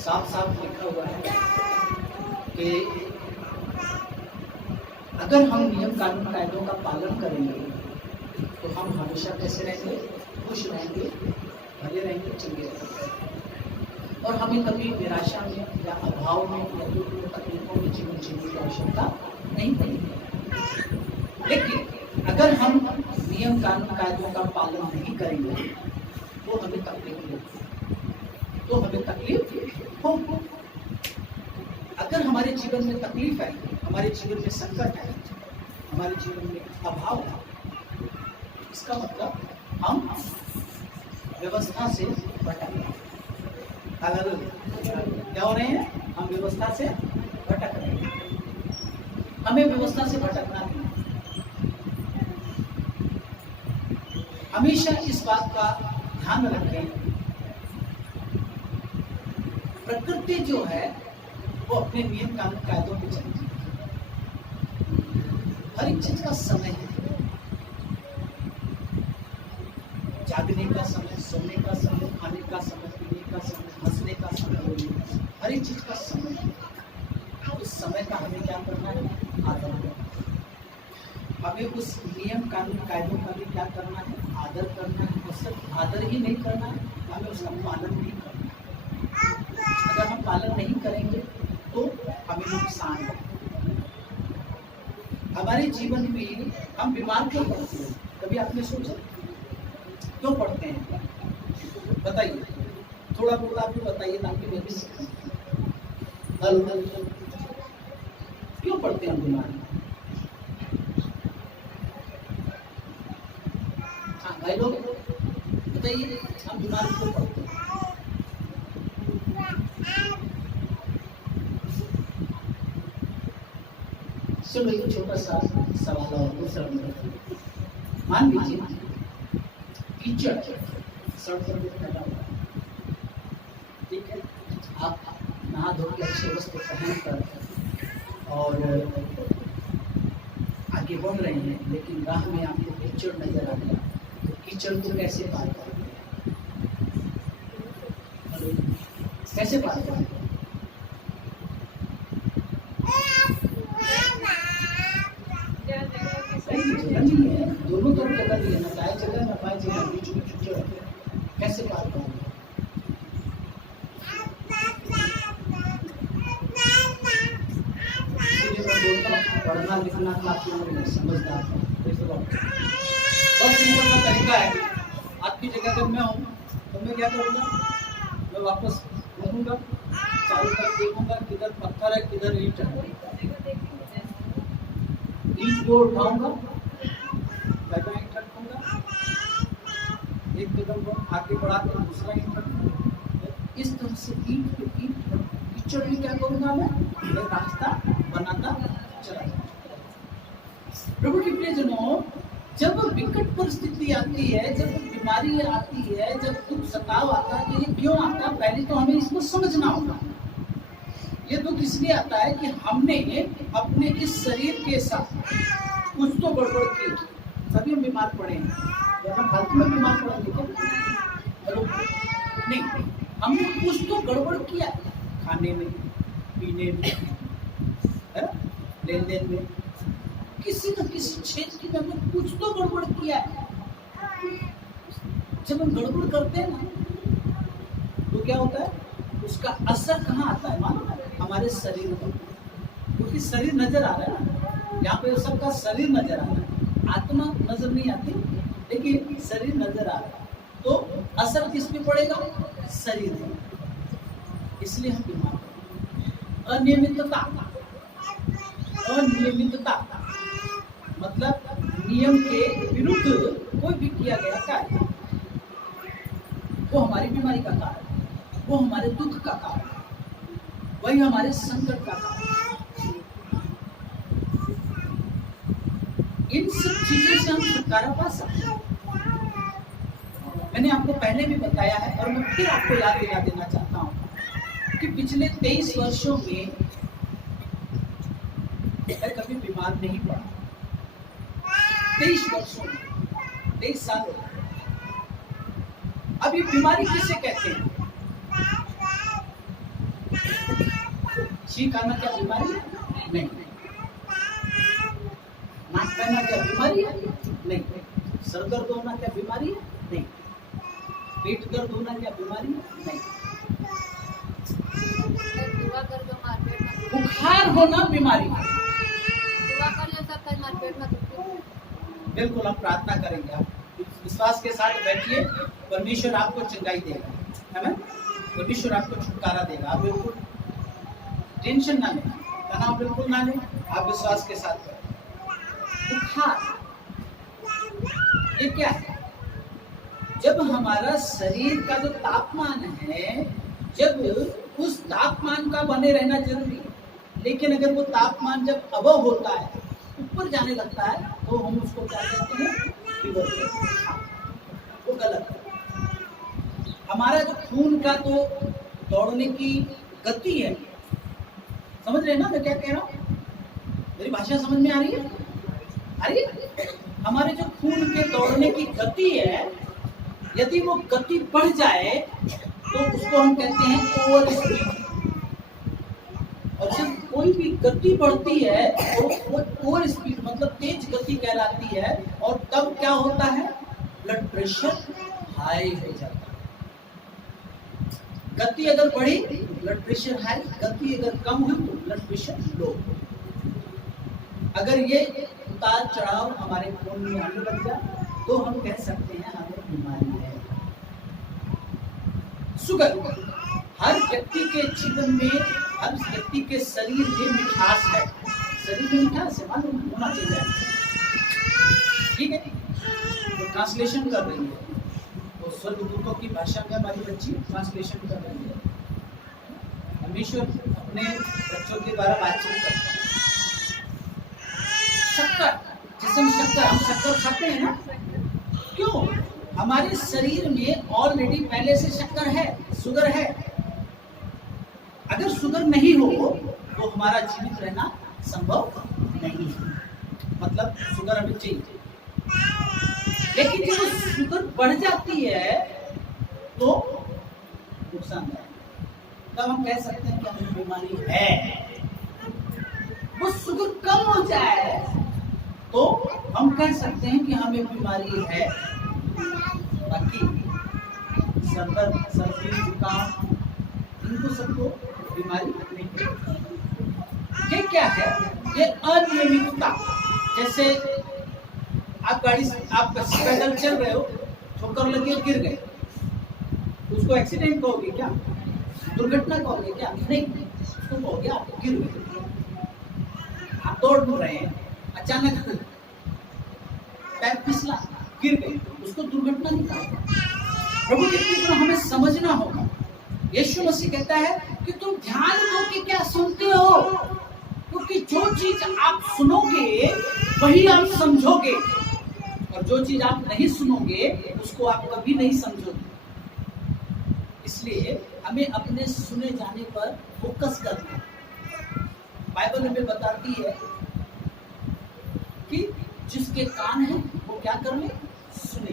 साफ साफ लिखा हुआ है कि अगर हम नियम कानून कायदों का पालन करेंगे तो हम हमेशा कैसे रहेंगे? खुश रहेंगे, भले रहेंगे, चंगे रहेंगे और हमें कभी निराशा में या अभाव में या दुख में तकलीफों में जीवन जीने की आवश्यकता नहीं पड़ेगी। लेकिन अगर हम नियम कानून कायदों का पालन नहीं करेंगे तो हमें तकलीफ होगी। अगर हमारे जीवन में तकलीफ है, हमारे जीवन में संकट है, हमारे जीवन में अभाव है, इसका मतलब हम व्यवस्था से भटक रहे हैं। अगर क्या हो रहे हैं? हम व्यवस्था से भटक रहे हैं। हमें व्यवस्था से भटकना नहीं। हमेशा इस बात का ध्यान रखें, प्रकृति जो है वो अपने नियम कानून कायदों पे चलती है। हर एक चीज का समय है, जागने का समय, सोने का समय, खाने का समय, पीने का समय, हंसने का समय, रोने का समय, हर एक चीज का समय है। उस समय का हमें क्या करना है? आदर करना। हमें उस नियम कानून कायदों का भी क्या करना है? आदर करना है। और सिर्फ आदर ही नहीं करना है, हमें उसका पालन भी करना है। अगर हम पालन नहीं करेंगे तो हमें नुकसान है। हमारे जीवन में हम बीमार क्यों पड़ते हैं? कभी आपने सोचा क्यों पड़ते हैं? बताइए, थोड़ा बहुत आप भी बताइए ताकि मैं भी सीखूं। क्यों पड़ते हैं हम बीमार? हाँ भाई लोग बताइए, हम बीमार क्यों पड़ते हैं? चलो एक छोटा सा सवाल और दूसरा मान लीजिए कीचड़ सड़क पर फैला हुआ, ठीक है, आप नहा धो के अच्छे वस्त्र पहनकर और आगे बढ़ रहे हैं, लेकिन राह में आपको कीचड़ नजर आ गया, तो कीचड़ को कैसे पार करेंगे? कैसे पार करेंगे? जगह नहीं है, दोनों तरफ जगह नहीं है, ना दाएं जगह ना बाएं जगह, बीच में कीचड़ है, कैसे पार करेंगे? पढ़ना लिखना काफी नहीं, समझदार बहुत सिंपल सा तरीका है। आपकी जगह पर मैं हूँ तो मैं क्या करूँगा? मैं वापस घूमूंगा, चारों तरफ देखूंगा, किधर पत्थर है किधर ईंट है, ईंट को उठाऊंगा, ईंट रखूंगा, एक कदम को आगे बढ़ाकर दूसरा ईंट रखूंगा। इस तरह से ईंट पे ईंट कीचड़ में क्या करूंगा? मैं रास्ता बनाता चला जाऊंगा। प्रभु के प्रियजनों, जब विकट परिस्थिति आती है, जब बीमारी आती है, जब दुख सताव आता है, तो ये क्यों आता है? पहले तो हमें इसको समझना होगा। ये दुख इसलिए आता है कि हमने अपने इस शरीर के साथ कुछ तो गड़बड़ की। सभी हम बीमार पड़े हैं, या हम फालतू में बीमार पड़ेंगे क्या? नहीं, हमने कुछ तो गड़बड़ किया, खाने में, पीने में, लेन देन में, किसी न किसी क्षेत्र की हमने कुछ तो गड़बड़ किया है। जब हम गड़बड़ करते हैं ना तो क्या होता है? उसका असर कहाँ आता है? मानो हमारे शरीर पर, क्योंकि शरीर नजर आ रहा है ना, यहाँ पे सबका शरीर नजर आ रहा है, आत्मा नजर नहीं आती, लेकिन शरीर नजर आ रहा है, तो असर किस पे पड़ेगा? शरीर पर। इसलिए हम बीमार पड़ेंगे। अनियमितता मतलब नियम के विरुद्ध कोई भी किया गया कार्य, वो हमारी बीमारी का कारण है, वो हमारे दुख का कारण है, वही हमारे संकट का कारण है। इन सब चीजों से हम छुटकारा पा सकते हैं। मैंने आपको पहले भी बताया है और मैं फिर आपको याद दिला देना चाहता हूँ कि पिछले 23 वर्षों में मैं कभी बीमार नहीं पड़ा। 23 वर्षों में, 23 सालों में। अब ये बीमारी किसे कहते हैं? छींक आना क्या बीमारी है? नहीं। नाक बहना क्या बीमारी है? नहीं। सर दर्द होना क्या बीमारी है? नहीं। पेट दर्द होना क्या बीमारी है? नहीं। बुखार होना बीमारी है। बिल्कुल, हम प्रार्थना करेंगे। आप विश्वास के साथ बैठिए, परमेश्वर आपको चंगाई देगा, है ना? परमेश्वर आपको छुटकारा देगा। आप बिल्कुल टेंशन ना लें, तनाव बिल्कुल ना लें, आप विश्वास के साथ करें। बुखार ये क्या है? जब हमारा शरीर का जो तापमान है, जब उस तापमान का बने रहना जरूरी है, लेकिन अगर वो तापमान जब अबव होता है, ऊपर जाने लगता है, तो हम उसको क्या कहते हैं? फीवर कहते हैं। वो गलत है। हमारा जो खून का तो दौड़ने की गति है, समझ रहे हैं ना मैं क्या कह रहा हूँ? मेरी भाषा समझ में आ रही है? आ रही है? हमारे जो खून के दौड़ने की गति है, यदि वो गति बढ़ जाए तो उसको हम कहते हैं ओवर स्पीड। और जब कोई भी गति बढ़ती है तो वो ओवर स्पीड मतलब तेज गति कहलाती है। और तब क्या होता है? ब्लड प्रेशर हाई हो जाता है। गति अगर बढ़ी ब्लड प्रेशर हाई, गति अगर कम हुई तो ब्लड प्रेशर लो। अगर ये उतार चढ़ाव हमारे खून में आने लग जाए तो हम कह सकते हैं हमें बीमारी है। शुगर हर व्यक्ति के जीवन में, हर व्यक्ति के शरीर में मिठास है। शरीर में मिठास है, मालूम होना चाहिए, ठीक है? तो ट्रांसलेशन कर रही है, वो स्वर्गदूतों की भाषा में हमारी बच्ची ट्रांसलेशन कर रही है। परमेश्वर अपने बच्चों के द्वारा बातचीत करते हैं। शक्कर, जिसम शक्कर, हम शक्कर खाते हैं ना, क्यों? हमारे शरीर में ऑलरेडी पहले से शक्कर है, शुगर है। अगर शुगर नहीं हो तो हमारा जीवित रहना संभव नहीं है, मतलब शुगर हमें चाहिए। लेकिन जब शुगर बढ़ जाती है तो नुकसान है, तब हम कह सकते हैं कि हमें बीमारी है। वो शुगर कम हो जाए तो हम कह सकते हैं कि हमें बीमारी है। बाकी सरदर्द, सर्दी, जुकाम, इनको सबको बीमारी नहीं है। ये क्या है? ये अनियमितता। जैसे आप पैदल चल रहे हो, ठोकर लगे गिर गए, उसको एक्सीडेंट कहोगे क्या? दुर्घटना कहोगे क्या? नहीं, उसको कहोगे आप गिर गए। आप दौड़ रहे हैं, अचानक पैर फिसला, गिर गए, उसको दुर्घटना नहीं कहा। प्रभु के पुत्र, हमें समझना होगा। यीशु मसीह कहता है कि तुम ध्यान दो कि क्या सुनते हो, क्योंकि जो चीज आप सुनोगे वही आप समझोगे, और जो चीज आप नहीं सुनोगे उसको आप कभी नहीं समझोगे। इसलिए हमें अपने सुने जाने पर फोकस करना है। बाइबल हमें बताती है कि जिसके कान है वो क्या कर ले? सुने।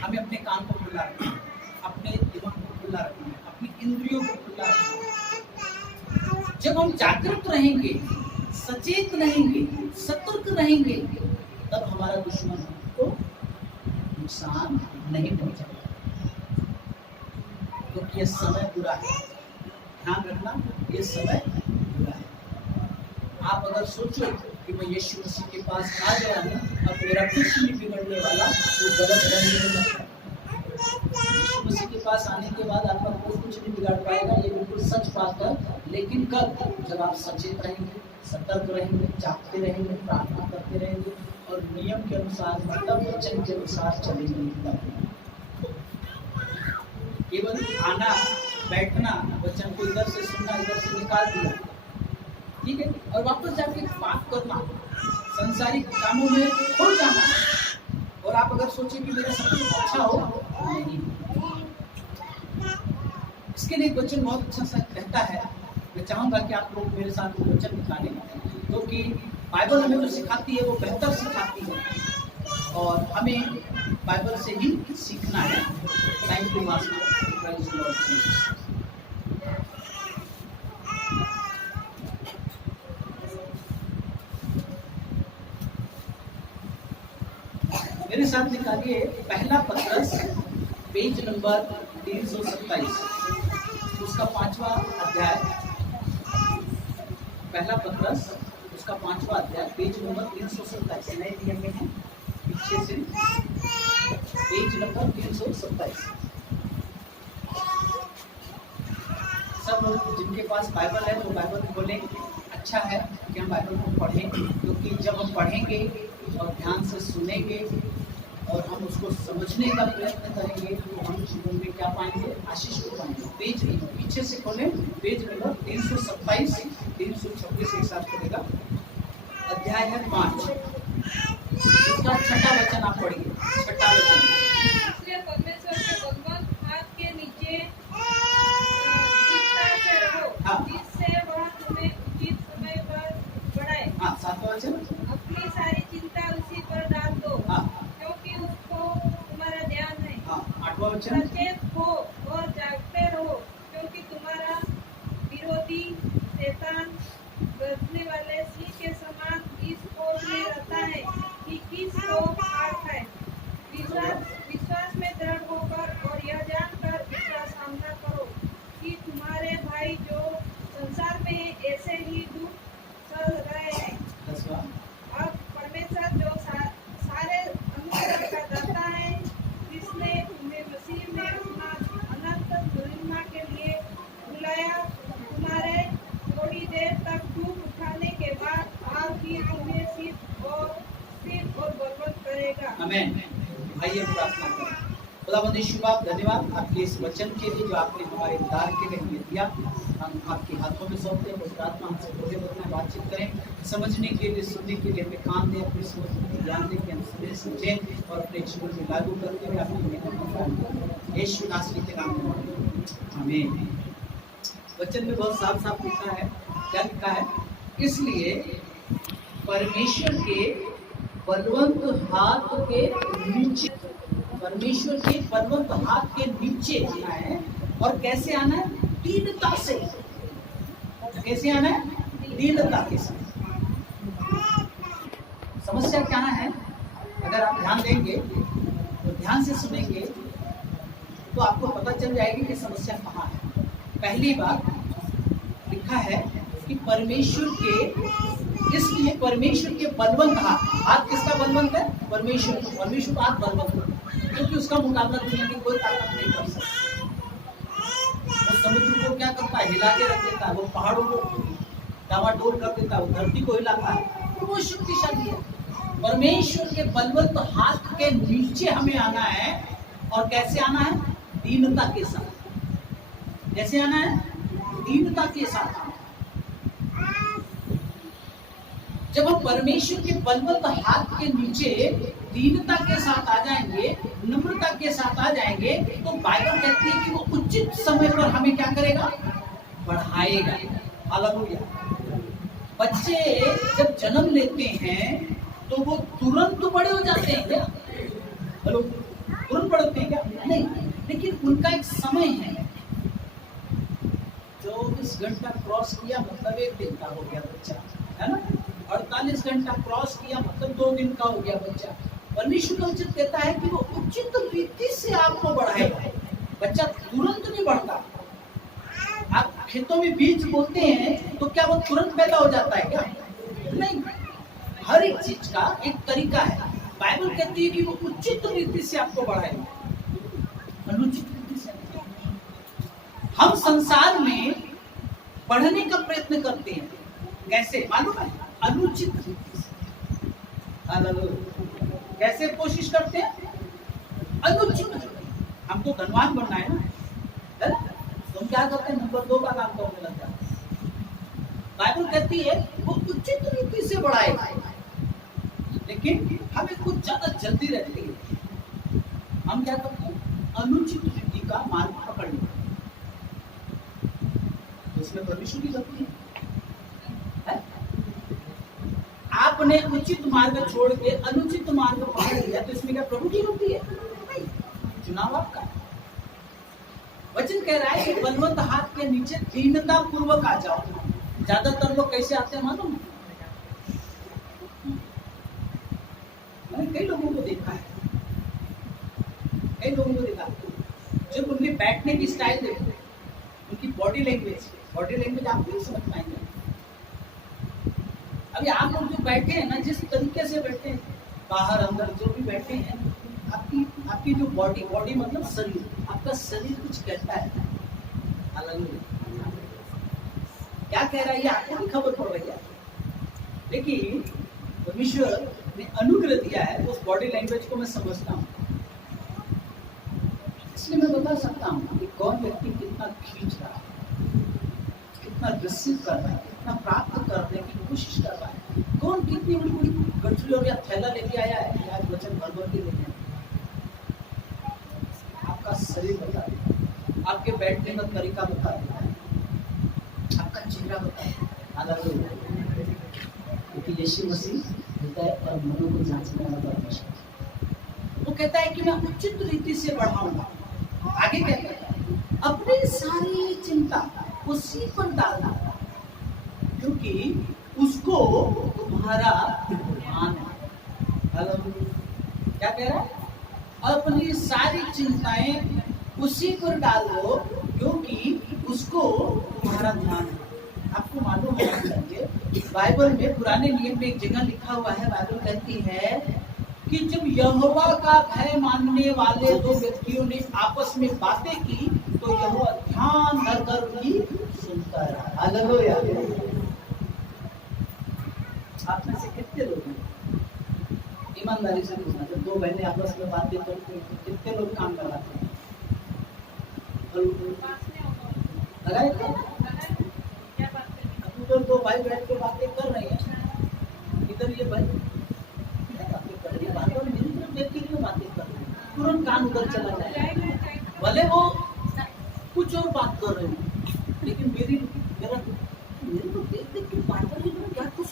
हमें अपने कान को खुला रखना है, अपने दिमाग को खुला रखना है, अपनी इंद्रियों को खुला रखना है। जब हम जागरूक रहेंगे, सचेत रहेंगे, सतर्क रहेंगे, तब हमारा दुश्मन को नुकसान नहीं पहुंचाएगा, क्योंकि यह समय बुरा है। ध्यान रखना, ये समय बुरा है। आप अगर सोचो कि मैं यीशु मसीह के पास आ गया हूँ, अब मेरा कुछ नहीं बिगड़ने वाला, वो गलत रहने लगता है। यीशु मसीह के पास आने के बाद आपका कोई कुछ नहीं बिगाड़ पाएगा, ये बिल्कुल सच बात है। लेकिन कब? जब आप सचेत रहेंगे, सतर्क रहेंगे, जागते रहेंगे, प्रार्थना करते रहेंगे और नियम के अनुसार, मतलब वचन के अनुसार चलेंगे। केवल आना बैठना, वचन को इधर से सुनना, इधर से निकाल दिया, ठीक है, और वापस जाके बात करना, संसारिक कामों में खो जाना, और आप अगर सोचें कि मेरा सब कुछ अच्छा हो, नहीं। इसके लिए एक वचन बहुत अच्छा सा कहता है। मैं चाहूंगा कि आप लोग मेरे साथ वो वचन निकालें, क्योंकि बाइबल हमें जो सिखाती है वो बेहतर सिखाती है, और हमें बाइबल से ही सीखना है। Thank you master. साथ निकालिए पहला पत्रस पेज नंबर 327, उसका 5वां अध्याय। पहला पत्रस उसका 5वां अध्याय, पेज नंबर 327, नए नियम में है, पीछे से पेज नंबर 327। सब लोग जिनके पास बाइबल है वो बाइबल खोलें। अच्छा है कि हम बाइबल को पढ़ें, क्योंकि जब हम पढ़ेंगे और ध्यान से सुनेंगे और हम उसको समझने का प्रयत्न करेंगे तो हम जीवन में क्या पाएंगे? आशीष को पाएंगे। पेज पीछे से खोलें, पेज नंबर 327, 326 एक साथ खोलेगा। अध्याय है 5, उसका 6वां वचन आप पढ़िए। 6वां वचन, इसलिए परमेश्वर के बलवंत हाथ के नीचे चिंता से रहो, जिससे वह तुम्हें उचित समय पर बढ़ाए। 7वां वचन, अपनी सारी चिंता उसी पर डाल दो, क्योंकि उसको तुम्हारा ध्यान है। 8वां वचन, सचेत हो और जागते रहो, क्योंकि तुम्हारा विरोधी शैतान गरजने वाले सिंह के समान इस खोज में रहता है कि किसको फाड़ खाए। विश्वास में दृढ़ होकर और यह जानकर इसका सामना करो कि तुम्हारे भाई जो संसार में है ऐसे ही दुख सह रहे हैं। अब परमेश्वर जो सारे अनुग्रह का दाता है, जिसने तुम्हें मसीह में अपना अनंत महिमा के लिए बुलाया, तुम्हारे थोड़ी देर तक दुख उठाने के बाद आप भी तुम्हें सिद्ध और बलवंत करेगा। आमीन। आइए प्रार्थना करें। खुदावंद यीशु बाप, धन्यवाद आपके इस वचन के लिए जो आपने हमारे उद्धार के लिए हमें दिया। हम आपके हाथों में सौंपते हैं। उस आत्मा हमसे बोले बोलना बातचीत करें, समझने के लिए, सुनने के लिए हमें कान दें, अपनी सोच को ज्ञान दें कि हम सुने समझें और अपने जीवन में लागू करते हुए अपनी मेहनत यीशु नासरी के नाम में आमीन। वचन में बहुत साफ साफ लिखा है। क्या लिखा है? इसलिए परमेश्वर के बलवंत हाथ के नीचे, परमेश्वर के बलवंत हाथ के नीचे आना है। और कैसे आना है? दीनता से। कैसे आना है? दीनता के साथ। समस्या क्या है? अगर आप ध्यान देंगे तो, ध्यान से सुनेंगे तो आपको पता चल जाएगी कि समस्या कहाँ है। पहली बात लिखा है कि परमेश्वर के, इसलिए परमेश्वर के बलवंत हाथ किसका बलवंत है? परमेश्वर का हाथ बलवंत है, क्योंकि उसका मुकाबला दुनिया की कोई ताकत नहीं कर सकती। वो समुद्र को क्या करता है? हिला के रख देता है। वो पहाड़ों को डामाडोल कर देता है। वो धरती को हिलाता है। तो वो शक्तिशाली है। परमेश्वर के बलवंत हाथ के नीचे हमें आना है। और कैसे आना है? दीनता के साथ। कैसे आना है? दीनता के साथ। जब हम परमेश्वर के बलवंत हाथ के नीचे दीनता के साथ आ जाएंगे, नम्रता के साथ आ जाएंगे, तो बाइबल कहती है कि वो उचित समय पर हमें क्या करेगा? बढ़ाएगा। हालेलुया। बच्चे जब जन्म लेते हैं तो वो तुरंत बड़े हो जाते हैं क्या? हेलो, तुरंत बड़े होते हैं क्या? नहीं, लेकिन उनका एक समय है। 24 घंटा क्रॉस किया मतलब 1 दिन का हो गया बच्चा, है ना? 48 घंटा क्रॉस किया मतलब 2 दिन का हो गया बच्चा। परमेश्वर का उचित कहता है कि वो उचित रीति से आपको बढ़ाएगा। बच्चा तुरंत नहीं बढ़ता। आप खेतों में बीज बोते हैं तो क्या वो तुरंत पैदा हो जाता है क्या? नहीं। हर एक चीज का एक तरीका है। बाइबल कहती है कि वो उचित रीति से आपको बढ़ाएगा, अनुचित रीति से। हम संसार में बढ़ने का प्रयत्न करते हैं। कैसे? मालूम है? अनुचित रीति से। कैसे कोशिश करते हैं? अनुचित। हमको धनवान बनना है ना, तुम क्या करते हैं? नंबर 2 का काम करने लगता है। बाइबल कहती है वो उचित रीति से बढ़ाएगा, लेकिन हमें कुछ ज्यादा जल्दी रहती है। हम क्या करते हैं? अनुचित रीति का मार्ग पकड़ लेते हैं। इसमें परमेश्वर की गलती है। आपने उचित मार्ग छोड़ के अनुचित मार्ग पकड़ लिया तो इसमें क्या प्रभु की गलती है? नहीं, चुनाव आपका। वचन कह रहा है कि बलवंत हाथ के नीचे दीनता पूर्वक आ जाओ। ज्यादातर लोग कैसे आते हैं मालूम? मैंने कई लोगों को देखा है लोगों को दिखा, जब उनके बैठने की स्टाइल देखो, उनकी बॉडी लैंग्वेज आप नहीं समझ पाएंगे। अभी आप लोग जो बैठे हैं ना, जिस तरीके से बैठे हैं, बाहर अंदर जो भी बैठे हैं, आपकी जो बॉडी मतलब शरीर, आपका शरीर कुछ कहता है अलग। क्या कह रहा है ये आपको भी खबर पड़ रही है, लेकिन परमेश्वर ने अनुग्रह दिया है, उस बॉडी लैंग्वेज को मैं समझता हूँ, इसलिए मैं बता सकता हूँ कि कौन व्यक्ति कितना खींच रहा है, कितना रिसीव कर रहा है, कितना प्राप्त करने की कोशिश कर रहा है, कौन कितनी बड़ी गठरी और या थैला लेके आया है, आज वचन भर के लेके आया। आपका शरीर बता देता है, आपके बैठने का तरीका बता देता है, आपका चेहरा बता देता है, क्योंकि यीशु मसीह कहता है और मनों को जांचने वाला परमेश्वर, वो कहता है कि मैं उचित रीति से बढ़ाऊंगा। आगे क्या कहता है, अपनी सारी चिंता उसी पर डालना, क्योंकि उसको तुम्हारा ध्यान है। क्या कह रहा है, अपनी सारी चिंताएं उसी पर डाल दो, क्योंकि उसको तुम्हारा ध्यान है। आपको मालूम होना चाहिए, बाइबल में पुराने नियम में एक जगह लिखा हुआ है, बाइबल कहती है कि जब यहोवा का भय मानने वाले दो व्यक्तियों ने आपस में बातें की, तो यहोवा ध्यान धर उनकी सुनता रहा। हालेलुया। आप में से कितने लोग हैं, ईमानदारी से पूछना, जब दो बहनें आपस में बातें करती हैं तो कितने लोग काम कराते हैं? लगाए थे? उधर दो भाई बैठ के बातें कर रहे हैं, इधर ये भाई बातें कर रही है, बार-बार मेरी तरफ देख के क्यों बातें कर रहे हैं? तुरंत कान उधर चला जाए, भले वो कुछ और बात कर रहे हैं, लेकिन मेरे को देख के बार-बार क्या कुछ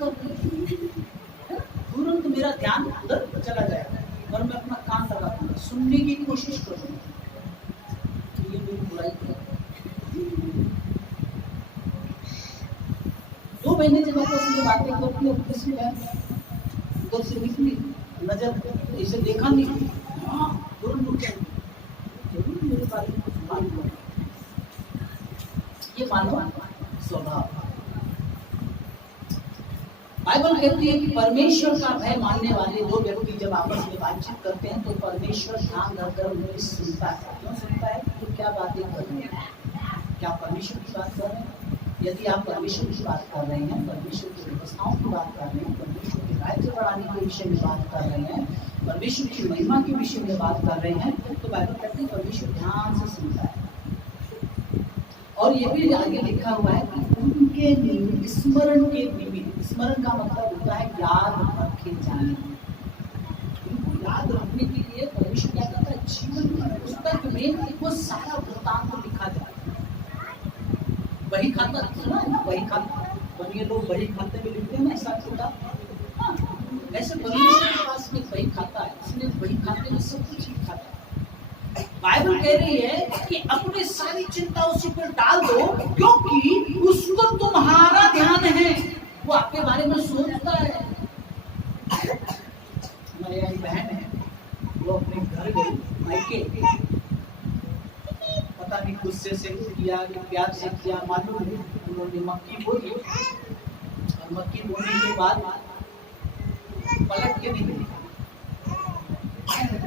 कर रही है, तुरंत मेरा ध्यान उधर चला जाएगा और मैं अपना कान लगा दूंगा, सुनने की कोशिश करूंगा। ये मेरी बुराई है। दो महीने जब आपस में बातें करती है, किसी बहन उधर से निकली, नजर इसे देखा नहीं, हाँ तुरंत उठ जाएगी, जरूर मेरे बारे में कुछ मालूम है। ये मानो स्वभाव। बाइबल कहती है कि परमेश्वर का भय मानने वाले दो व्यक्ति जब आपस में बातचीत करते हैं तो परमेश्वर ध्यान रखकर उन्हें सुनता है। क्यों सुनता है? तो क्या बातें कर रहे हैं, क्या परमेश्वर की बात कर रहे हैं? यदि आप परमेश्वर की बात कर रहे हैं, परमेश्वर की व्यवस्थाओं की बात कर रहे हैं, परमेश्वर के राज्य बढ़ाने के विषय में बात कर रहे हैं, परमेश्वर की महिमा के विषय में बात कर रहे हैं, तो बाइबल कहती है परमेश्वर ध्यान से सुनता है। और ये भी आगे लिखा हुआ है कि उनके स्मरण के निमित्त, स्मरण का मतलब होता है याद रखे जाने, उनको याद रखने के लिए परमेश्वर क्या करता है, जीवन की पुस्तक में वो सारा वृत्तांत को लिखा जाता है। वही खाता सुना है ना, वही खाता, और ये लोग वही खाते में लिखते हैं ना, हिसाब किताब। वैसे परमेश्वर के पास में वही खाता है, इसलिए वही खाते में सब कुछ लिखा है। बाइबल कह रही है कि अपनी सारी चिंता उसी पर डाल दो, क्योंकि उसको तुम्हारा ध्यान है, वो आपके बारे में सोचता है। हमारे यहाँ बहन है, वो अपने घर गई मायके, पता नहीं गुस्से से किया कि प्यार से किया, मालूम नहीं, उन्होंने मक्की बोली और मक्की बोलने के बाद पलट के नहीं देखा,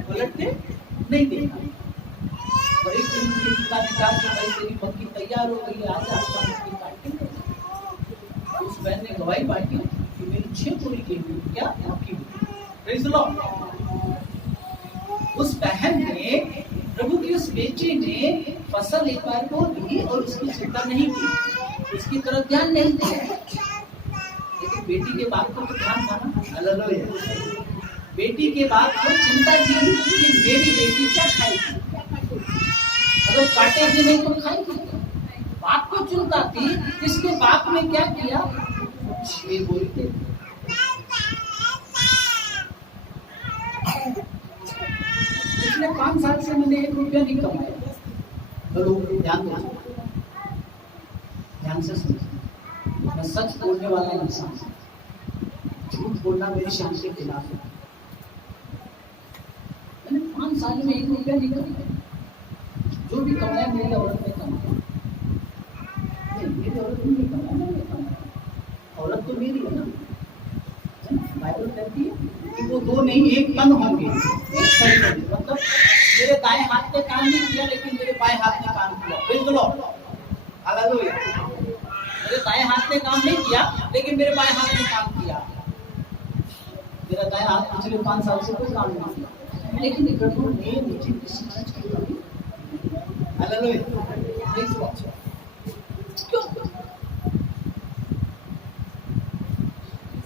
पलट के नहीं देखा। और एक दिन उनके पिता ने कहा कि भाई तेरी मक्की तैयार हो गई है, आज आपका मक्की काटेंगे। उस बहन ने गवाही बांटी कि मेरी 6 पूरी की हुई क्या मक्की हुई। Praise the Lord. उस बहन ने, प्रभु की उस बेटी ने फसल एक बार को दी और उसकी चिंता नहीं की, उसकी तरफ ध्यान नहीं दिया, लेकिन बेटी के बाप को तो ध्यान था ना। हालेलुया। बेटी के बाप को चिंता थी कि मेरी बेटी क्या खाएगी, अगर काटेगी नहीं तो खाएगी। बाप को चिंता थी, इसके बाप ने क्या किया, 6 बोरी थे। पिछले 5 साल से मैंने 1 रुपया नहीं कमाया। लोग ध्यान दो, ध्यान से सुनो, मैं सच बोलने वाला इंसान, झूठ बोलना मेरी शान के खिलाफ है। मैंने 5 5 साल में 1 रुपया निकल गया। जो भी कमाया मेरी औरत ने कमाया, नहीं मेरी औरत ने कमाया, मैंने कमाया, औरत तो मेरी है ना। बाइबल कहती है कि वो 2 नहीं 1 तन होंगे, एक शरीर होंगे। मतलब मेरे दाएं हाथ ने काम नहीं किया लेकिन मेरे बाएं हाथ ने काम किया। बिल्कुल हालेलुया। मेरे दाएं हाथ ने काम नहीं किया लेकिन मेरे बाएं हाथ ने काम किया। मेरा दाएं हाथ पिछले 5 साल से कोई काम नहीं किया, लेकिन प्रभु ने मुझे किसी चीज की कमी। हालेलुया। क्यों?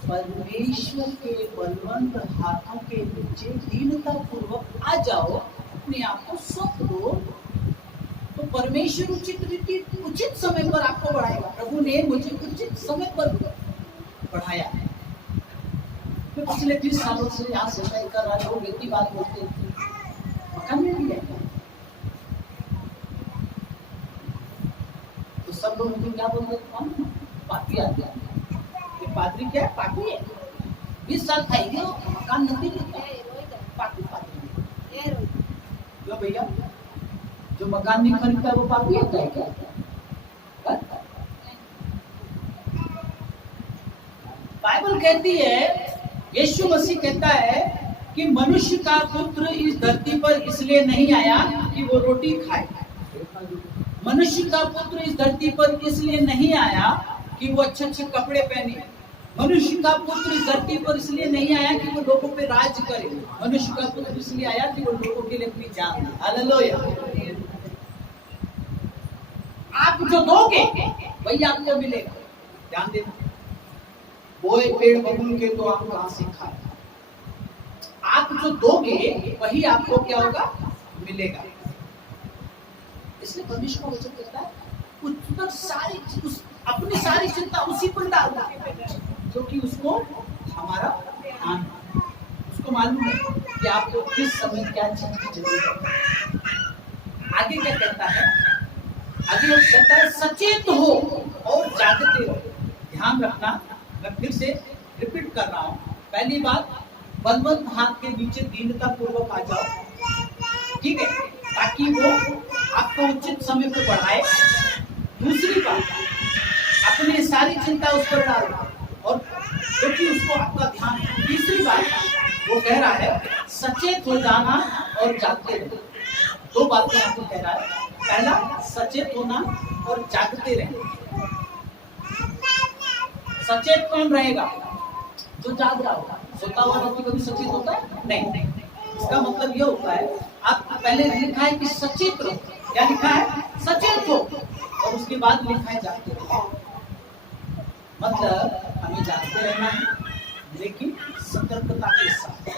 परमेश्वर के बलवंत हाथों के नीचे दीनता पूर्वक आ जाओ, अपने आप को सौंप दो, तो परमेश्वर उचित समय पर आपको बढ़ाएगा। प्रभु ने मुझे उचित समय पर बढ़ाया। मैं पिछले 30 सालों से यहाँ सेवाएं कर रहा हूँ। व्यक्ति बात बोलते थे मकान में भी है, तो सब लोग मुझे क्या बोलते थे? पापी आते हैं। पादरी क्या है? पापी है। 20 साल खाएंगे मकान नहीं देता, पापी पादरी। क्यों भैया? जो मकान नहीं खरीदता वो पापी होता है क्या? बाइबल कहती है, यीशु मसीह कहता है कि मनुष्य का पुत्र इस धरती पर इसलिए नहीं आया कि वो रोटी खाए। मनुष्य का पुत्र इस धरती पर इसलिए नहीं आया कि वो अच्छे अच्छे कपड़े पहने। मनुष्य का पुत्र इस धरती पर इसलिए नहीं आया कि वो लोगों पे राज करे। मनुष्य का पुत्र इसलिए आया कि वो लोगों के लिए अपनी जान दे। हालेलुया। आप जो दोगे वही आपको मिलेगा। ध्यान देना, बोए पेड़ बबूल के तो आप कहां से खाए। आप जो दोगे वही आपको क्या होगा? मिलेगा। इसलिए परमेश्वर का वचन कहता है अपनी सारी चिंता उसी पर डाल दो, क्योंकि उसको हमारा ध्यान, उसको मालूम है कि आपको किस समय क्या चीज की जरूरत है। आगे क्या कहता है? आगे कहता है सचेत हो और जागते रहो। ध्यान रखना, मैं फिर से रिपीट कर रहा हूं। पहली बात, बलवंत हाथ के नीचे दीनता पूर्वक आ जाओ, ठीक है, ताकि वो आपको उचित समय पर बढ़ाए। दूसरी बात, अपनी सारी चिंता उस पर डालो और क्योंकि उसको आपका ध्यान। तीसरी बात, वो कह रहा है सचेत हो जाना और जागते रहना। 2 बातें आपको कह रहा है। पहला, सचेत होना और जागते रहना। सचेत कौन रहेगा? जो जाग रहा होगा। सोता हुआ व्यक्ति कभी सचेत होता है? नहीं। इसका मतलब यह होता है, आप पहले लिखा है कि सचेत रहो। क्या लिखा है? सचेत हो, और उसके बाद लिखा है जागते रहो। मतलब हमें जागते रहना है, लेकिन सतर्कता के साथ।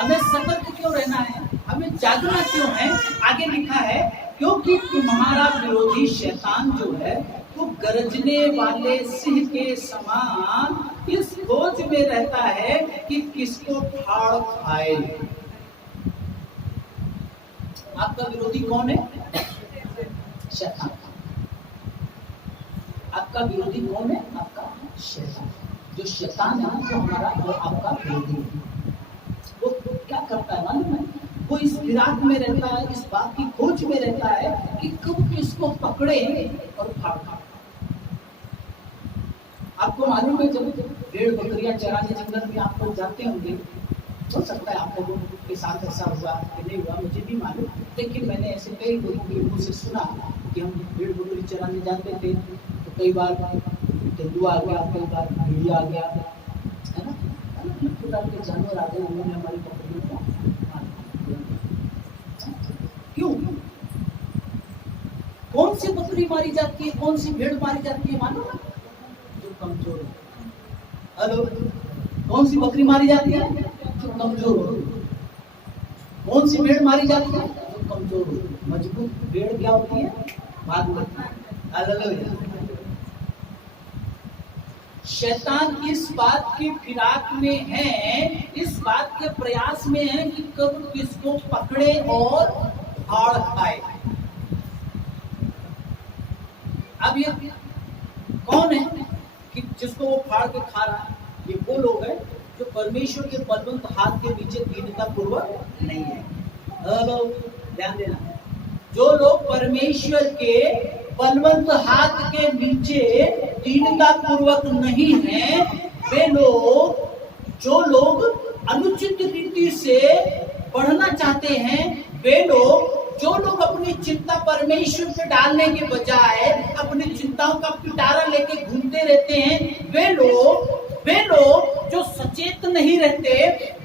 हमें सतर्क क्यों रहना है? हमें जागना क्यों है? आगे लिखा है, क्योंकि तुम्हारा विरोधी शैतान जो है वो गरजने वाले सिंह के समान इस खोज में रहता है कि किसको फाड़ खाए। आपका विरोधी कौन है? शैतान। आपका विरोधी कौन है? आपका शैतान। जो शैतान है वो आपका विरोधी है। वो क्या करता है मालूम है? वो इस फिराक में रहता है, इस बात की खोज में रहता है कि कब किसको पकड़े और फाड़ खाए। आपको मालूम है, जब भेड़ बकरियां चराने जंगल में आप लोग जाते होंगे, हो सकता है आप लोगों के साथ ऐसा हुआ कि नहीं हुआ मुझे भी मालूम, लेकिन मैंने ऐसे कई लोगों से सुना कि हम भेड़ बकरी चराने जाते थे तो कई बार तेंदुआ आ गया, कई बार भेड़िया आ गया, है ना, अलग प्रकार के जानवर आ गए, उन्होंने हमारी बकरियों को मार दिया। क्यों? कौन सी बकरी मारी जाती है, कौन सी भेड़ मारी जाती है मालूम है? जो कमजोर है। हेलो, कौन सी बकरी मारी जाती है? जो कमजोर हो। कौन सी भेड़ मारी जाती है? जो कमजोर हो। मजबूत भेड़ क्या होती है? भागवत। हालेलुया। शैतान इस बात की फिराक में है, इस बात के प्रयास में है कि कब किसको पकड़े और फाड़ खाए। अब ये कौन है कि जिसको वो फाड़ के खा रहा है? ये वो लोग हैं जो परमेश्वर के बलवंत हाथ के नीचे दीनता पूर्वक नहीं है। हेलो, ध्यान देना, जो लोग परमेश्वर के बलवंत हाथ के नीचे दीनता पूर्वक नहीं है, वे लोग, जो लोग अनुचित रीति से बढ़ना चाहते हैं, वे लोग, जो लोग अपनी चिंता परमेश्वर पे डालने के बजाय अपनी चिंताओं का पिटारा लेके घूमते रहते हैं, वे लोग जो सचेत नहीं रहते,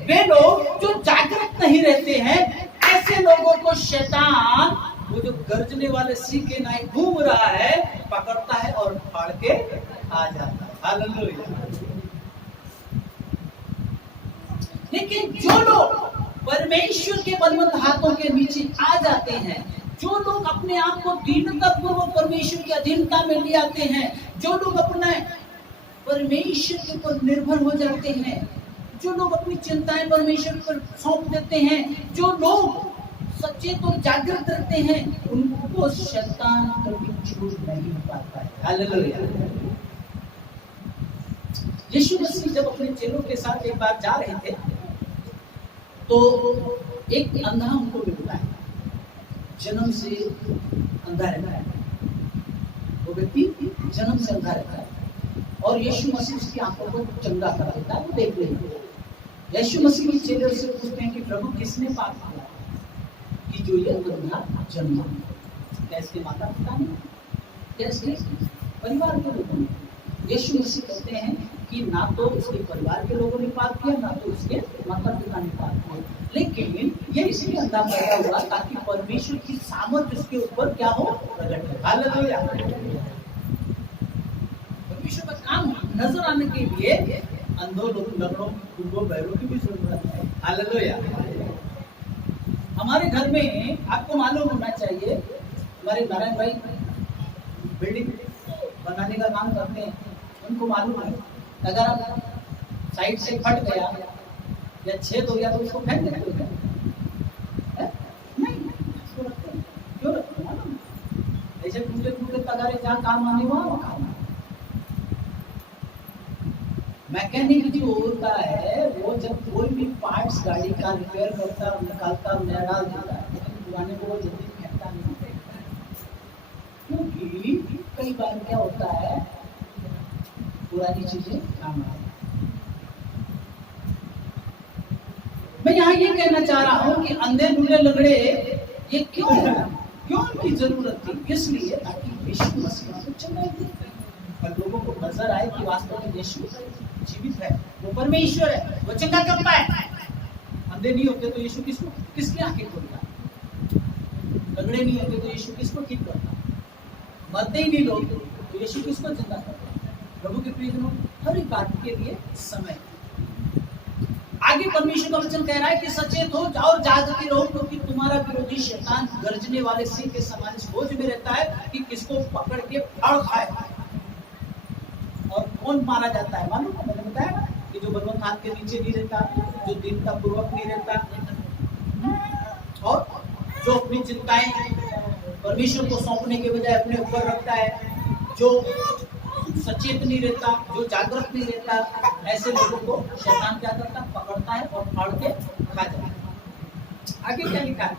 वे लोग जो जागृत नहीं रहते हैं, ऐसे लोगों को शैतान, वो जो गर्जने वाले सिंह के नाई घूम रहा है, पकड़ता है और फाड़ के आ जाता है। हालेलुया। लेकिन जो लोग परमेश्वर के बलवंत हाथों के नीचे आ जाते हैं, जो लोग अपने आप को दीनता पूर्वक परमेश्वर की अधीनता में ले आते हैं, जो लोग अपने परमेश्वर के ऊपर निर्भर हो जाते हैं, जो लोग अपनी चिंताएं परमेश्वर पर सौंप देते हैं, जो लोग सचेत और जागृत रहते हैं, उनको शैतान कभी छूट नहीं पाता है। हालेलुया। यीशु मसीह जब अपने चेलों के साथ एक बार जा रहे थे, तो एक अंधा उनको मिलता है, जन्म से अंधा रहता है, वो व्यक्ति जन्म से अंधा रहता है, और यीशु मसीह उसकी आंखों को चंगा करा देता है, वो देख रहे हैं। यीशु मसीह के चेले से पूछते हैं कि प्रभु किसने पाप किया कि जो ये अंधा जन्मा? क्या इसके माता पिता ने, क्या इसके परिवार के लोगों ने? यीशु मसीह कहते हैं कि ना तो उसके परिवार के लोगों ने पाप किया, ना तो उसके माता पिता ने पाप किया, लेकिन ये इसलिए अंधा पैदा हुआ ताकि परमेश्वर की सामर्थ उसके ऊपर क्या हो, प्रकट हो। हालेलुया। परमेश्वर का काम नजर आने के लिए अंधों लोग, लंगड़ों, गूंगों, बहरों की भी जरूरत है। हालेलुया। हमारे घर में आपको मालूम होना चाहिए, हमारे नारायण भाई बिल्डिंग बनाने का काम करते हैं, उनको मालूम है अगर आप साइड से फट गया या छेद हो गया तो उसको फेंक देते हो क्या? नहीं, उसको रखते हैं। क्यों रखते हैं? ऐसे टूटे टूटे तगारे जहाँ काम आने वहाँ काम आने। मैकेनिक जो होता है वो जब कोई भी पार्ट्स गाड़ी का रिपेयर करता है, निकालता और नया डाल देता है, लेकिन पुराने को वो जल्दी फेंकता नहीं, क्योंकि कई बार क्या होता है, पुरानी चीजें काम आती। मैं यहाँ ये कहना चाह रहा हूँ कि अंधे लूले लंगड़े ये क्यों उनकी जरूरत थी? इसलिए ताकि यीशु मसीह को चंगाई दे और लोगों को नजर आए कि वास्तव में यीशु जीवित है, वो परमेश्वर है, वो चंगा करता है। अंधे नहीं होते तो यीशु किसकी आंखें खोलता? लंगड़े नहीं होते तो यीशु किसको ठीक करता? मरते ही नहीं लोग तो यीशु किसको जिंदा करता? प्रभु के प्रियजनों, हर एक बात के लिए समय। आगे परमेश्वर का वचन कह रहा है कि सचेत हो जाओ, जागते रहो, क्योंकि तुम्हारा विरोधी शैतान गर्जने वाले सिंह के समान इस खोज में रहता है कि किसको पकड़ के फाड़ खाए। और कौन मारा जाता है मालूम है? मैंने बताया ना कि जो बलवंत हाथ के नीचे नहीं रहता, जो दीनता पूर्वक नहीं रहता, और जो अपनी चिंताएं परमेश्वर को सौंपने के बजाय अपने ऊपर रखता है, जो सचेत नहीं रहता, जो जागृत नहीं रहता, ऐसे लोगों को शैतान क्या करता? पकड़ता है और फाड़ के खा जाता है। आगे क्या लिखा है?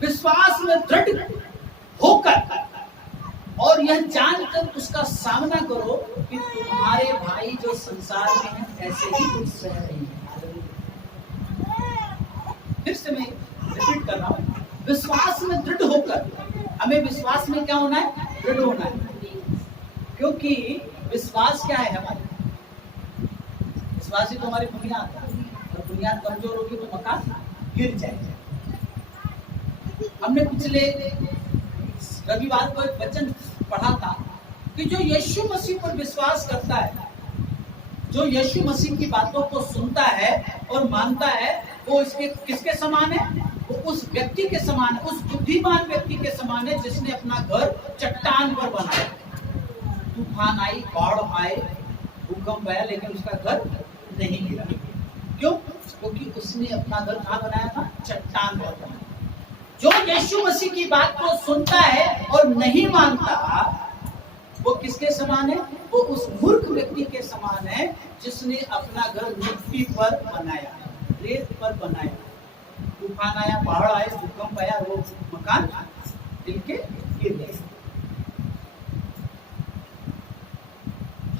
विश्वास में दृढ़ होकर और यह जानकर उसका सामना करो कि तुम्हारे भाई जो संसार में हैं ऐसे ही कुछ सह रहे हैं। फिर से मैं रिपीट कर रहा हूँ, विश्वास में दृढ़ होकर, हमें विश्वास में क्या होना है? दृढ़ होना है, क्योंकि विश्वास क्या है हमारे? विश्वास ही तो हमारी बुनियाद है, और बुनियाद कमजोर होगी तो मकान गिर जाएगा। हमने पिछले रविवार को एक वचन पढ़ा था कि जो यीशु मसीह पर विश्वास करता है, जो यीशु मसीह की बातों को सुनता है और मानता है, वो इसके किसके समान है? वो उस व्यक्ति के समान है, उस बुद्धिमान व्यक्ति के समान है जिसने अपना घर चट्टान पर बनाया। तूफान आई, बाढ़ आए, भूकंप आया, लेकिन उसका घर नहीं गिरा। क्यों? क्योंकि उसने अपना घर कहाँ बनाया था? चट्टान पर बनाया। जो यीशु मसीह की बात को सुनता है और नहीं मानता, वो किसके समान है? वो उस मूर्ख व्यक्ति के समान है जिसने अपना घर मिट्टी पर बनाया, रेत पर बनाया, तूफान आया, पहाड़ आए, भूकंप आया, वो मकान हिल के गिर गया।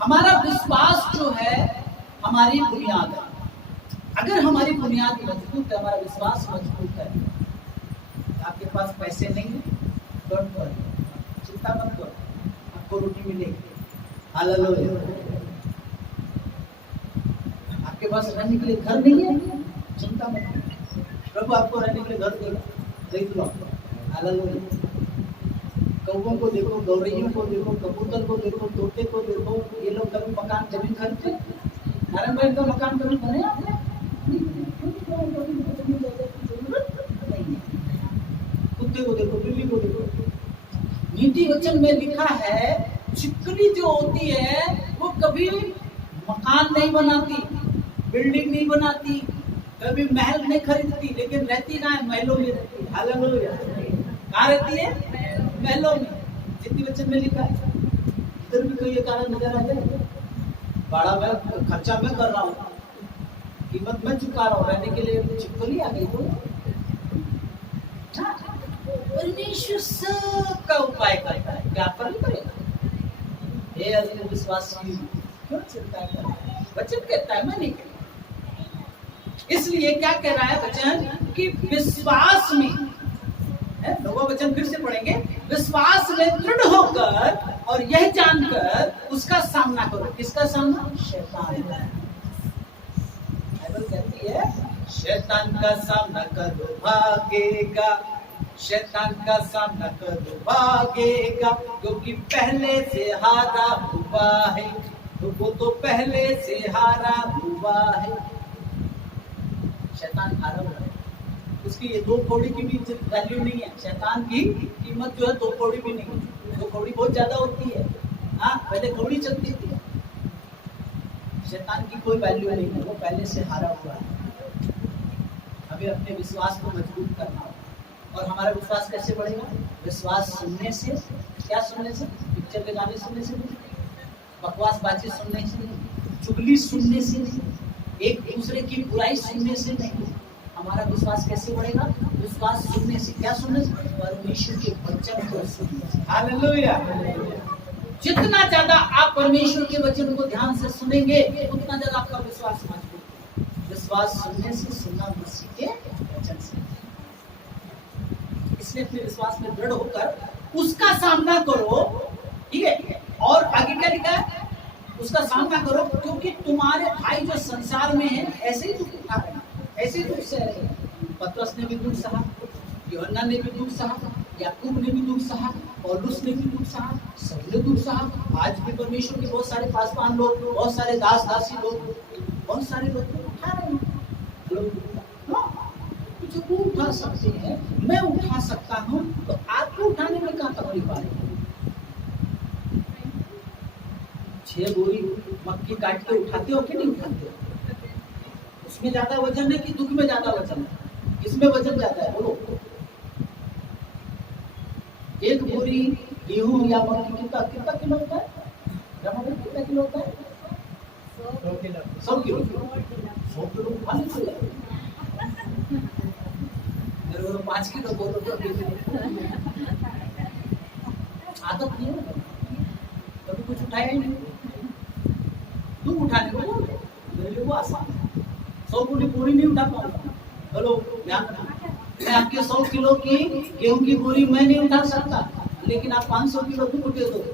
हमारा विश्वास जो है हमारी बुनियाद है। अगर हमारी बुनियाद मजबूत है, हमारा विश्वास मजबूत है, आपके पास पैसे नहीं है, डोंट वरी, चिंता मत करो, आपको रोटी मिलेगी। हालेलुया। आपके पास रहने के लिए घर नहीं है, चिंता मत करो, प्रभु आपको रहने के लिए घर देगा, देख लो। हालेलुया। कौवों को देखो, गौरैयों को देखो, कबूतर को देखो, तोते को देखो, ये लोग कभी मकान जमीन खरीदते? नारायण भाई का मकान कभी बने आपने? कुत्ते को देखो, बिल्ली को देखो। नीति वचन में लिखा है छिपकली जो होती है वो कभी मकान नहीं बनाती, बिल्डिंग नहीं बनाती, कभी महल नहीं खरीदती, लेकिन रहती कहाँ है? महलों में रहती है। हालेलुया। कहाँ रहती है? महलों में। नीति वचन में लिखा है। इधर भी कोई कारण नजर आ जाए, बड़ा मैं खर्चा मैं कर रहा हूँ, कीमत मैं चुका रहा हूँ, रहने के लिए छिपकली आ गई तो परमेश्वर सबका उपाय करता है, क्या पर नहीं करेगा? हे अधीन विश्वासी, क्यों चिंता कर रहा है? वचन कहता है मैं नहीं करूँगा। इसलिए क्या कह रहा है वचन कि विश्वास में, नौवां वचन फिर से पढ़ेंगे, विश्वास में दृढ़ होकर और यह जानकर उसका सामना करो। किसका सामना? शैतान का। बाइबल कहती है शैतान का सामना करो भागेगा, शैतान का सामना करो भागेगा, क्योंकि पहले से हारा हुआ है, तो वो तो पहले से हारा हुआ है। शैतान हारा हुआ है, उसकी ये दो कौड़ी की भी वैल्यू नहीं है। शैतान की कीमत जो है दो कौड़ी भी नहीं है, दो कौड़ी बहुत ज्यादा होती है। हाँ, पहले कौड़ी चलती थी, शैतान की कोई वैल्यू नहीं है, वो पहले से हारा हुआ है। हमें अपने विश्वास को मजबूत करना होगा। और हमारा विश्वास कैसे बढ़ेगा? विश्वास सुनने से। क्या सुनने से? पिक्चर के गाने सुनने से नहीं, बकवासबाजी सुनने से नहीं, चुगली सुनने से नहीं, एक दूसरे की बुराई सुनने से नहीं। हमारा विश्वास कैसे बढ़ेगा? विश्वास सुनने से। क्या सुनने से? परमेश्वर के वचन को सुनने से। हालेलुया। जितना ज्यादा आप परमेश्वर के वचन को ध्यान से सुनेंगे उतना ज्यादा आपका विश्वास मजबूत होगा। विश्वास सुनने से, सुनना मसीह के वचन से। इसलिए अपने विश्वास में दृढ़ होकर उसका सामना करो, ठीक है? और आगे क्या लिखा है? उसका सामना करो, क्योंकि तुम्हारे भाई जो संसार में है ऐसे ही दुख उठा रहे हैं, ऐसे ही दुख सह रहे हैं। पतरस ने भी दुख सहा, यूहन्ना ने भी दुख सहा, याकूब ने भी दुख सहा, पौलुस ने भी दुख सहा, सबने दुख सहा। आज भी परमेश्वर के बहुत सारे पासवान लोग, बहुत सारे दास दासी लोग, बहुत सारे लोग उठा रहे हैं। जो वो उठा सकते हैं, मैं उठा सकता हूँ, तो आपको उठाने में क्या तकलीफ आ रही है? 6 बोरी मक्की काट के उठाते हो कि नहीं उठाते हो? उसमें ज्यादा वजन है कि दुख में ज्यादा वजन है? किसमें वजन ज्यादा है? बोलो। 1 बोरी गेहूं या मक्की कितना किलो होता है? कितना किलो होता है? 100 किलो। 100 किलो खाने से मेरे को 5 किलो बोलो तो आदत नहीं है, कभी कुछ उठाया ही नहीं। तुम उठाने को मेरे लिए वो आसान है। 100 बोरी नहीं उठा पाऊंगा। हेलो, ध्यान रखना, मैं आपके 100 किलो की गेहूं की बोरी मैं नहीं उठा सकता, लेकिन आप 500 किलो तुम उठे दो,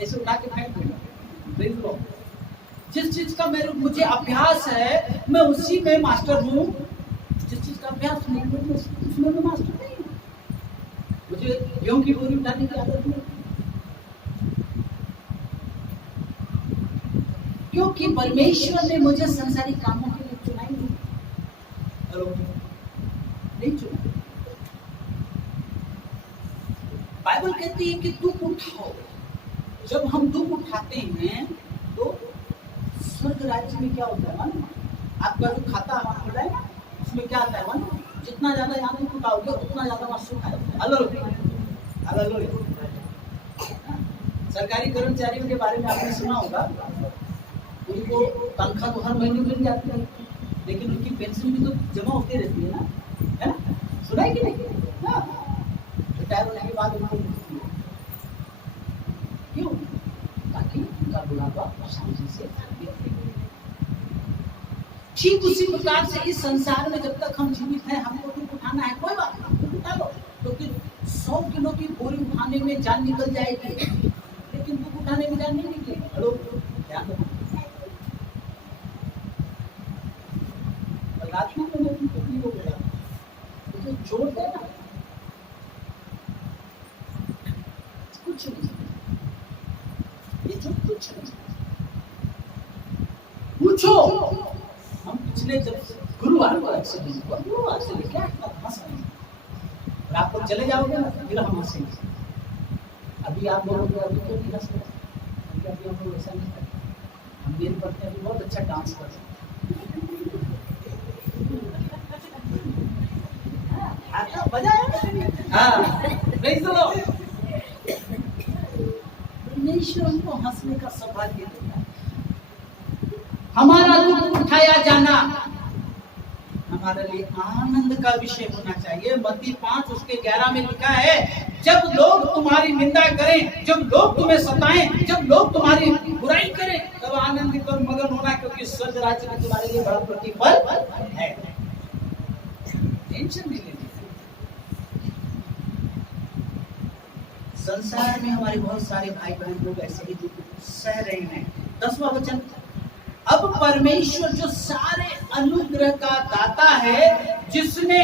ऐसे उठा के फेंक दूंगा। देख लो, जिस चीज का मुझे अभ्यास है मैं उसी में मास्टर हूँ। जिस चीज का अभ्यास नहीं है उसमें मैं मास्टर नहीं हूँ। मुझे गेहूं की बोरी उठाने की आदत नहीं, क्योंकि परमेश्वर ने मुझे संसारिक कामों के लिए चुना ही नहीं चुना। बाइबल कहती है कि दुख उठाओ। जब हम दुख उठाते हैं तो स्वर्ग राज्य में क्या होता है मालूम? आपका जो खाता खुला है ना, उसमें क्या आता है मालूम? जितना ज्यादा यहाँ दुख उठाओगे उतना ज्यादा वहां सुख आएगा। हेलो, सरकारी कर्मचारियों के बारे में आपने सुना होगा, उनको तनख्वाह तो हर महीने मिल जाती है, लेकिन उनकी पेंशन भी तो जमा होती रहती है ना, है ना? सुना है कि नहीं? हाँ, रिटायर होने के बाद उनको मिलती है। क्यों? ताकि उनका बुढ़ापा शांति से बीते। ठीक उसी प्रकार से इस संसार में जब तक हम जीवित हैं, हमको दुख उठाना है, कोई बात नहीं, दुख उठा लो, क्योंकि 100 किलो की बोरी उठाने में जान निकल जाएगी, लेकिन दुख उठाने में जान नहीं निकलेगी। हेलो, ध्यान रखो। रात में मैंने अपनी पत्नी को बोला, मुझे छोड़ देना, कुछ नहीं, ये जो कुछ नहीं पूछो। हम पिछले जब गुरुवार को एक्सीडेंट हुआ, गुरुवार से लेके हंस रहे हैं, और आप लोग चले जाओगे ना फिर हम हंसेंगे। अभी आप बोलोगे अभी क्यों नहीं हंस रहे? क्योंकि अभी हम लोग ऐसा नहीं करते, हम मेरे पत्नी अभी बहुत अच्छा डांस करते हैं। परमेश्वर उनको हंसने का सौभाग्य देता है। हमारा दुख उठाया जाना हमारे लिए आनंद का विषय होना चाहिए। मत्ती 5 उसके 11 में लिखा है, जब लोग तुम्हारी निंदा करें, जब लोग तुम्हें सताएं, जब लोग तुम्हारी बुराई करें, तब आनंदित और मगन होना, क्योंकि स्वर्ग राज्य में तुम्हारे लिए बड़ा प्रतिफल है। टेंशन नहीं लेनी। संसार में हमारे बहुत सारे भाई बहन लोग ऐसे ही दुख सह रहे हैं। 10वां वचन, अब परमेश्वर जो सारे अनुग्रह का दाता है, जिसने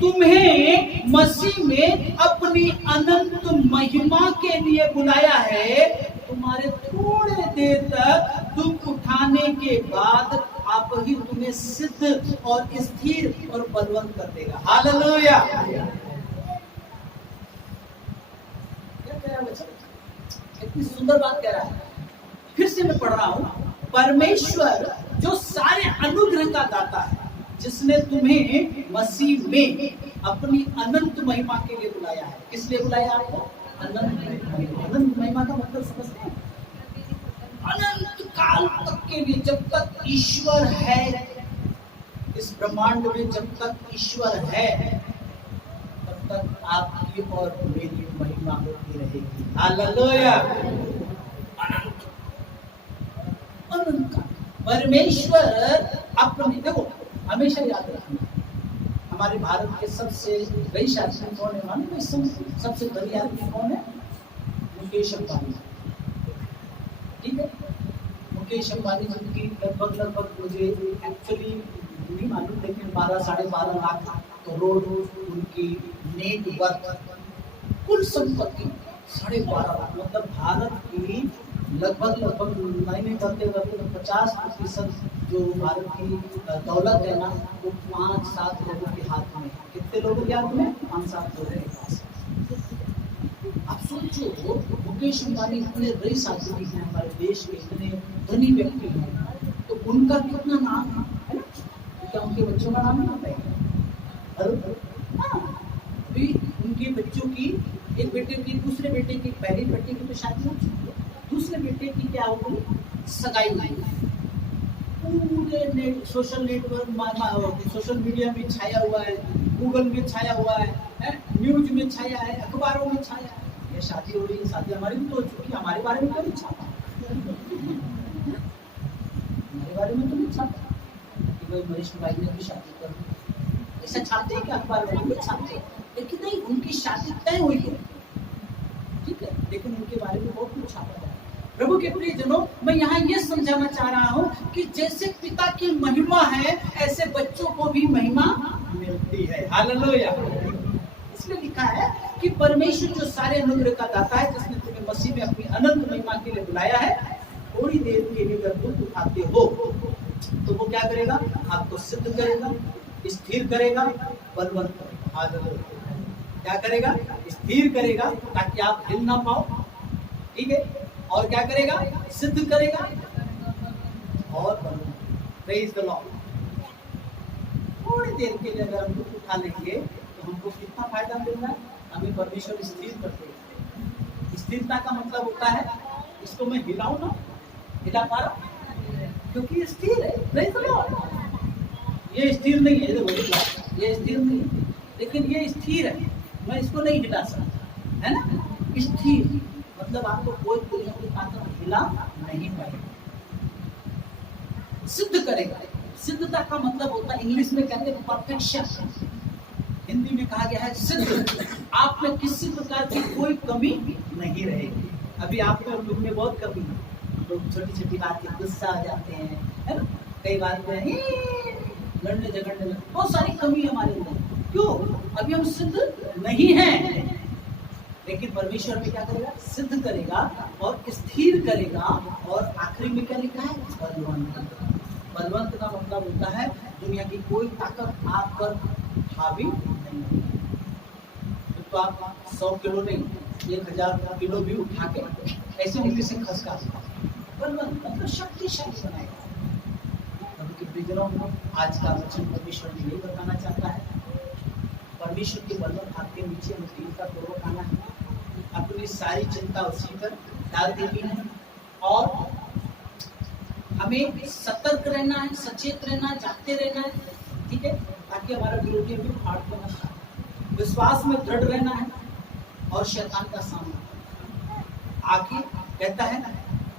तुम्हें मसीह में अपनी अनंत महिमा के लिए बुलाया है, तुम्हारे थोड़े देर तक दुख उठाने के बाद आप ही तुम्हें सिद्ध और स्थिर और बलवंत कर देगा। हालेलुया। इतनी सुंदर बात कह रहा है, फिर से मैं पढ़ रहा हूं। परमेश्वर जो सारे अनुग्रह का दाता है, जिसने तुम्हें मसीह में अपनी अनंत महिमा के लिए बुलाया है। किस लिए बुलाया आपको? अनंत महिमा का मतलब समझते हैं? अनंत काल तक के लिए, जब तक ईश्वर है इस ब्रह्मांड में, जब तक ईश्वर है तब तक आपकी और मेरी महिमा होती रहेगी। हालेलुया। अनंत काल परमेश्वर अपने, देखो हमेशा याद रखना, हमारे भारत के सबसे रईस आदमी कौन है? मालूम है? सबसे धनी आदमी कौन है? मुकेश अंबानी। ठीक है, मुकेश अंबानी जिनकी लगभग मुझे एक्चुअली नहीं मालूम, लेकिन 12-12.5 लाख करोड़ उनकी नेटवर्थ, कुल संपत्ति 12.5 लाख, मतलब भारत की लगभग नहीं करते 50% जो भारत की दौलत है ना, वो 5-7 लोगों के हाथ में। कितने लोगों के हाथ में? 5-7 लोगों के पास। आप सोचो, मुकेश अंबानी इतने रईस आदमी हैं, हमारे देश के इतने धनी व्यक्ति हैं, तो उनका कितना नाम है ना? क्या उनके बच्चों का नाम नहीं होता है? अभी उनके बच्चों की, एक बेटे की, दूसरे बेटे की, पहले बेटे की तो शादी हो चुकी है, दूसरे बेटे की क्या हो गई? सगाई हुई। पूरे सोशल नेटवर्क, सोशल मीडिया में छाया हुआ है, गूगल में छाया हुआ है, न्यूज में छाया है, अखबारों में छाया है, ये शादी हो रही है। शादी हमारी भी तो हो चुकी है, हमारे बारे में तो नहीं छापा, हमारे बारे में तो नहीं छापा कि भाई मनीष भाई ने भी शादी कर दी। ऐसा छापते हैं कि अखबार में भी छापते हैं, लेकिन नहीं, उनकी शादी तय हुई है, ठीक है, लेकिन उनके बारे में बहुत कुछ छापा जाए। प्रभु के प्रिय जनों, मैं यहाँ ये समझाना चाह रहा हूँ कि जैसे पिता की महिमा है, ऐसे बच्चों को भी महिमा मिलती है। हालेलुया। इसमें लिखा है कि परमेश्वर जो सारे अनुग्रह का दाता है, जिसने तुम्हें मसीह में अपनी अनंत महिमा के लिए बुलाया है, थोड़ी देर के लिए अगर दुख उठाते हो तो वो क्या करेगा? आपको सिद्ध करेगा, स्थिर करेगा, बलवंत करेगा। हालेलुया। क्या करेगा? स्थिर करेगा, ताकि आप हिल ना पाओ, ठीक है, और क्या करेगा? सिद्ध करेगा और प्रेज़ द लॉर्ड। थोड़ी देर के लिए अगर हम दुख उठा लेंगे तो हमको कितना फायदा मिल रहा है? हमें परमेश्वर स्थिर करते हैं। स्थिरता का मतलब होता है, इसको मैं हिलाऊं ना, हिला पा रहा, क्योंकि ये स्थिर है। Praise the Lord। ये स्थिर नहीं है, ये स्थिर नहीं है, लेकिन ये स्थिर है, मैं इसको नहीं हिला सकता, है ना। स्थिर मतलब आपको कोई दुनिया की ताकत हिला नहीं पाएगी। सिद्ध करेगा। सिद्धता का मतलब होता है, इंग्लिश में कहते हैं परफेक्शन, हिंदी में कहा गया है सिद्ध। आप में किसी प्रकार की कोई कमी नहीं रहेगी। अभी आप में और मुझ में बहुत कमी है, लोग छोटी छोटी बात पे गुस्सा आ जाते हैं, है ना। कई बार लड़ने झगड़ने में बहुत सारी कमी हमारे अंदर। क्यों? अभी हम सिद्ध नहीं हैं, लेकिन परमेश्वर भी क्या करेगा? सिद्ध करेगा और स्थिर करेगा। और आखिरी में क्या लिखा है? बलवंत। बलवंत का मतलब होता है दुनिया की कोई ताकत आप पर हावी नहीं होगी। तो आप 100 किलो नहीं, 1000 किलो भी उठा के ऐसे उंगली से खसका सकते। बलवंत मतलब शक्तिशाली बनाएगा। के प्रिजनों को आज का वचन परमेश्वर ने यही बताना चाहता है। परमेश्वर के बलवंत आपके नीचे मुक्तिता पूर्वक आना है, अपनी सारी चिंता उसी पर डाल देनी है और हमें सतर्क रहना है, सचेत रहना है, जागते रहना है, ठीक है, ताकि हमारा विरोधी भी फाड़ को न खाए। विश्वास में दृढ़ रहना है और शैतान का सामना करना है। आगे कहता है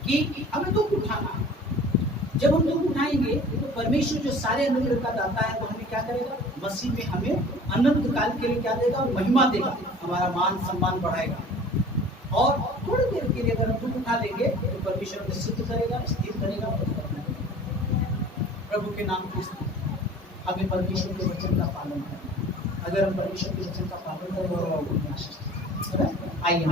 कि हमें दुख उठाना है। जब हम दुख उठाएंगे तो परमेश्वर जो सारे अनुग्रह का दाता है वो हमें क्या करेगा? मसीह में हमें अनंत काल के लिए क्या देगा? महिमा देगा, हमारा मान सम्मान बढ़ाएगा। और थोड़ी देर के लिए अगर हम दुख उठा लेंगे तो परमेश्वर हमें सिद्ध करेगा, स्थिर करेगा। प्रभु के नाम की हमें परमेश्वर के वचन का पालन करना। अगर हम परमेश्वर के वचन का पालन करें तो आइए